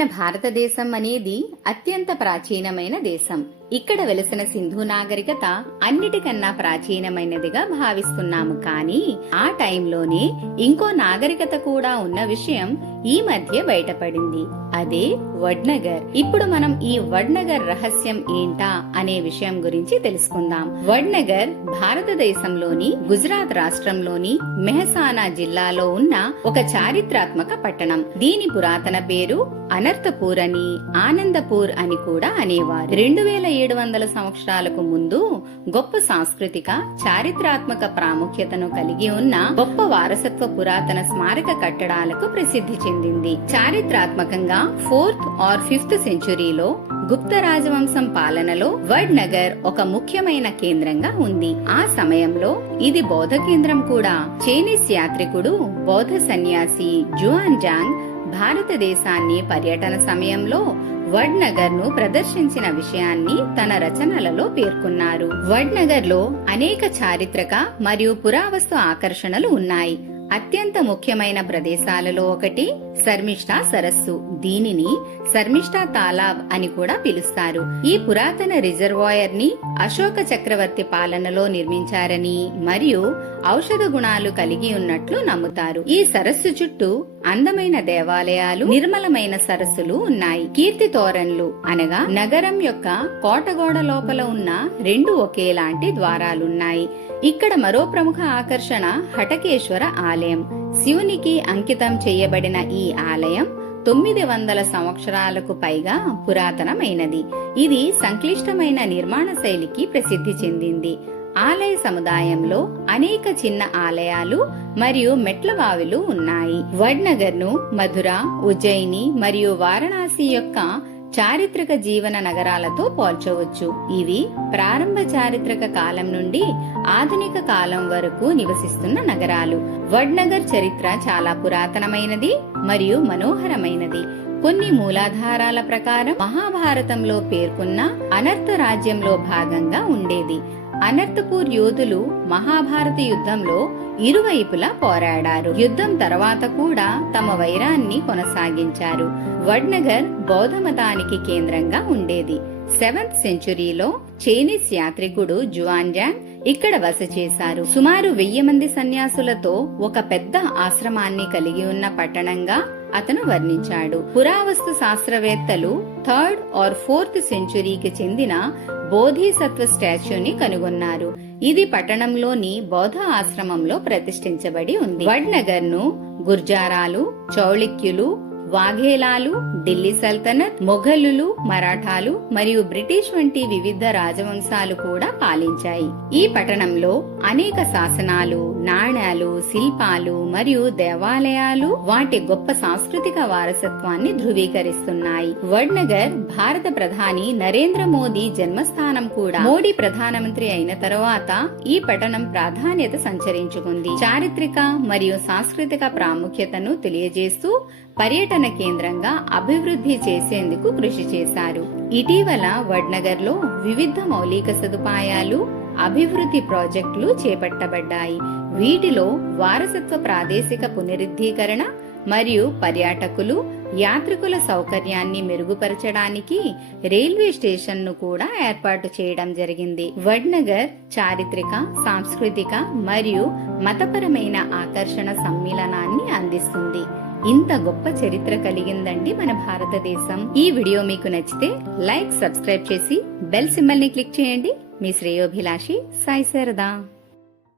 మన భారతదేశం అనేది అత్యంత ప్రాచీనమైన దేశం. ఇక్కడ వెలసిన సింధు నాగరికత అన్నిటికన్నా ప్రాచీనమైనదిగా భావిస్తున్నాము. కానీ ఆ టైంలోనే ఇంకో నాగరికత కూడా ఉన్న విషయం ఈ మధ్య బయటపడింది. అదే వడ్నగర్. ఇప్పుడు మనం ఈ వడ్నగర్ రహస్యం ఏంటా అనే విషయం గురించి తెలుసుకుందాం. వడ్నగర్ భారతదేశంలోని గుజరాత్ రాష్ట్రంలోని మెహసానా జిల్లాలో ఉన్న ఒక చారిత్రాత్మక పట్టణం. దీని పురాతన పేరు అనర్తపూర్ అని ఆనందపూర్ అని కూడా అనేవారు. రెండు వేల ఏడు వందల సంవత్సరాలకు ముందు గొప్ప సాంస్కృతిక చారిత్రాత్మక ప్రాముఖ్యతను కలిగి ఉన్న గొప్ప వారసత్వ పురాతన స్మారక కట్టడాలకు ప్రసిద్ధి చెందింది. చారిత్రాత్మకంగా ఫోర్త్ ఆర్ ఫిఫ్త్ సెంచురీలో గుప్త రాజవంశం పాలనలో వడ్ నగర్ ఒక ముఖ్యమైన కేంద్రంగా ఉంది. ఆ సమయంలో ఇది బౌద్ధ కేంద్రం కూడా. చైనీస్ యాత్రికుడు బౌద్ధ సన్యాసి జువాన్ జాంగ్ భారతదేశాన్ని పర్యటన సమయంలో వడ్నగర్ను ప్రదర్శించిన విషయాన్ని తన రచనలలో పేర్కొన్నారు. వడ్నగర్లో అనేక చారిత్రక మరియు పురావస్తు ఆకర్షణలు ఉన్నాయి. అత్యంత ముఖ్యమైన ప్రదేశాలలో ఒకటి శర్మిష్ఠా సరస్సు. దీనిని శర్మిష్ఠా తాలాబ్ అని కూడా పిలుస్తారు. ఈ పురాతన రిజర్వాయర్ని అశోక చక్రవర్తి పాలనలో నిర్మించారని మరియు ఔషధ గుణాలు కలిగి ఉన్నట్లు నమ్ముతారు. ఈ సరస్సు చుట్టూ అందమైన దేవాలయాలు నిర్మలమైన సరస్సులు ఉన్నాయి. కీర్తి తోరణులు అనగా నగరం యొక్క కోటగోడ లోపల ఉన్న రెండు ఒకేలాంటి ద్వారాలున్నాయి. ఇక్కడ మరో ప్రముఖ ఆకర్షణ హటకేశ్వర ఆలయం. శివునికి అంకితం చేయబడిన ఈ ఆలయం తొమ్మిది వందల సంవత్సరాలకు పైగా పురాతనమైనది. ఇది సంక్లిష్టమైన నిర్మాణ శైలికి ప్రసిద్ధి చెందింది. ఆలయ సముదాయంలో అనేక చిన్న ఆలయాలు మరియు మెట్ల బావిలు ఉన్నాయి. వడ్నగర్ను మధుర ఉజ్జయిని మరియు వారణాసి యొక్క చారిత్రక జీవన నగరాలతో పోల్చవచ్చు. ఇవి ప్రారంభ చారిత్రక కాలం నుండి ఆధునిక కాలం వరకు నివసిస్తున్న నగరాలు. వడ్నగర్ చరిత్ర చాలా పురాతనమైనది మరియు మనోహరమైనది. కొన్ని మూలాధారాల ప్రకారం మహాభారతంలో పేర్కొన్న అనర్థ రాజ్యంలో భాగంగా ఉండేది. అనర్థపూర్ యోధులు మహాభారత యుద్ధంలో ఇరువైపులా పోరాడారు. యుద్ధం తర్వాత కూడా తమ వైరాన్ని కొనసాగించారు. వడ్నగర్ బౌద్ధ మతానికి కేంద్రంగా ఉండేది. సెవెంత్ సెంచురీలో చైనీస్ యాత్రికుడు జువాన్జాంగ్ ఇక్కడ బస చేశారు సుమారు వెయ్యి మంది సన్యాసులతో ఒక పెద్ద ఆశ్రమాన్ని కలిగి ఉన్న పట్టణంగా అతను వర్ణించాడు. పురావస్తు శాస్త్రవేత్తలు థర్డ్ ఆర్ ఫోర్త్ సెంచురీకి చెందిన బోధిసత్వ స్టాచ్యూని కనుగొన్నారు. ఇది పట్టణంలోని బౌద్ధ ఆశ్రమంలో ప్రతిష్ఠించబడి ఉంది. వడ్నగర్ను గుర్జారాలు చౌళిక్యులు వాఘేలాలు ఢిల్లీ సల్తనత్ మొఘలులు మరాఠాలు మరియు బ్రిటిష్ వంటి వివిధ రాజవంశాలు కూడా పాలించాయి. ఈ పట్టణంలో అనేక శాసనాలు నాణ్యాలు శిల్పాలు మరియు దేవాలయాలు వాటి గొప్ప సాంస్కృతిక వారసత్వాన్ని ధృవీకరిస్తున్నాయి. వడ్నగర్ భారత ప్రధాని నరేంద్ర మోదీ జన్మస్థానం కూడా మోడీ ప్రధానమంత్రి అయిన తరువాత ఈ పట్టణం ప్రాధాన్యత సంచరించుకుంది. చారిత్రక మరియు సాంస్కృతిక ప్రాముఖ్యతను తెలియజేస్తూ పర్యటన కేంద్రంగా అభివృద్ధి చేసేందుకు కృషి చేశారు. ఇటీవల వడ్నగర్లో వివిధ మౌలిక సదుపాయాలు అభివృద్ధి ప్రాజెక్టులు చేపట్టబడ్డాయి. వీటిలో వారసత్వ ప్రాదేశిక పునరుద్ధీకరణ మరియు పర్యాటకులు యాత్రికుల సౌకర్యాన్ని మెరుగుపరచడానికి రైల్వే స్టేషన్ను కూడా ఏర్పాటు చేయడం జరిగింది. వడ్నగర్ చారిత్రక సాంస్కృతిక మరియు మతపరమైన ఆకర్షణ సమ్మిళనాన్ని అందిస్తుంది. ఇంత గొప్ప చరిత్ర కలిగిందండి మన భారతదేశం. ఈ వీడియో మీకు నచ్చితే లైక్ సబ్స్క్రైబ్ చేసి బెల్ సింబల్ని క్లిక్ చేయండి. మీ శ్రేయోభిలాషి సాయి శారదా